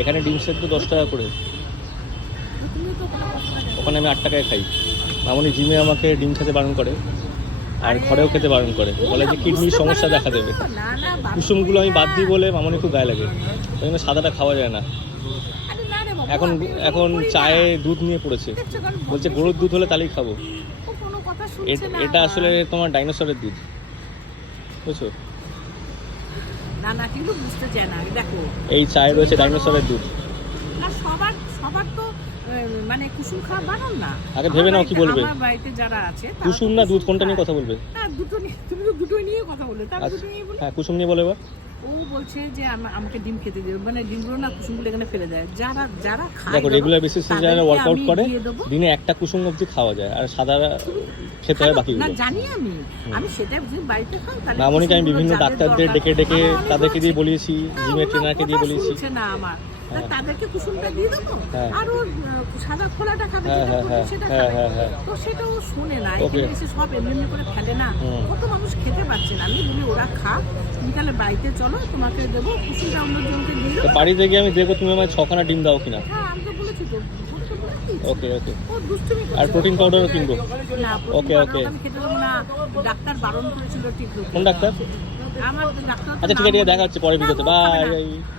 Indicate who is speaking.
Speaker 1: এখানে ডিম সেদ্ধ দশ টাকা করে। ওখানে আমি আট টাকায় খাই। মামনি জিমে আমাকে ডিম খেতে বারণ করে আর ঘরেও খেতে বারণ করে। বলে যে কিডনির সমস্যা দেখা দেবে। কুসুমগুলো আমি বাদ দিই বলে মামনি খুব গায়ে লাগে। ওই জন্য সাদাটা খাওয়া যায় না। এখন এখন চায়ে দুধ নিয়ে পড়েছে। বলছে গরুর দুধ হলে? তাহলেই খাব। এটা আসলে তোমার ডাইনোসরের দুধ। বুঝছ?
Speaker 2: না না কিন্তু বুঝতে চায় না। দেখো
Speaker 1: এই চায়ে রয়েছে ডাইনোসরের দুধ।
Speaker 2: না সবার সবার তো মানে কুসুম খাওয়া বানান না।
Speaker 1: আগে ভেবে নাও কি বলবে।
Speaker 2: আমার বাড়িতে যারা আছে
Speaker 1: কুসুম না দুধ কোনটা নিয়ে কথা বলবে?
Speaker 2: হ্যাঁ দুটো নিয়ে তুমি তো দুটো নিয়ে কথা বলে তার
Speaker 1: আচ্ছা
Speaker 2: দুটো নিয়ে বলে।
Speaker 1: হ্যাঁ কুসুম নিয়ে বলে এবার।
Speaker 2: ও বলছে যে আমা- আমাকে ডিম খেতে দেবে। মানে ডিমগুলো না কুসুমগুলো এখানে ফেলে দেয়। যারা যারা খায়
Speaker 1: দেখো রেগুলার বেসিসে যারা ওয়ার্কআউট করে দিনে একটা কুসুম অবধি খাওয়া যায় আর সাদা খেতে হয়
Speaker 2: বাকি না জানি আমি। আমি সেটা বুঝি বাড়িতে খাও তাহলে
Speaker 1: মামনিকে আমি বিভিন্ন ডাক্তারদের ডেকে ডেকে তাদেরকে দিয়ে। বলিয়েছি জিমের ট্রেনারকে দিয়ে বলিয়েছি।
Speaker 2: না আমার। তাদেরকে কুসুমটা দিয়ে দেবো?
Speaker 1: হ্যাঁ।
Speaker 2: আর ওর সাদা খোলাটা খাবে
Speaker 1: হ্যাঁ,
Speaker 2: যেটা
Speaker 1: হ্যাঁ, হ্যাঁ,
Speaker 2: সেটা
Speaker 1: হ্যাঁ,
Speaker 2: খাবে।
Speaker 1: হ্যাঁ, হ্যাঁ।
Speaker 2: তো সেটা ও শোনে না। এখানে এসে সব এমনি এমনি করে ফেলে না। কত মানুষ খেতে পারছে না। আমি বলি ওরা খা বিকালে বাড়িতে চলো তোমাকে দেবো। কুসুমটা অন্যজনকে দিয়ে দেবো।
Speaker 1: বাড়িতে গিয়ে আমি দেখব তুমি আমার ছখানা ডিম দাও কিনা?
Speaker 2: হ্যাঁ আমি তো বলেছি তো।
Speaker 1: ওকে ওকে।
Speaker 2: ও।
Speaker 1: আর প্রোটিন পাউডারও কিনবো? ওকে,
Speaker 2: ওকে। ডাক্তার বারণ করেছিল
Speaker 1: কোন ডাক্তার? আচ্ছা ঠিক আছে দেখা হচ্ছে পরে ভিডিওতে।
Speaker 2: ও।
Speaker 1: বাই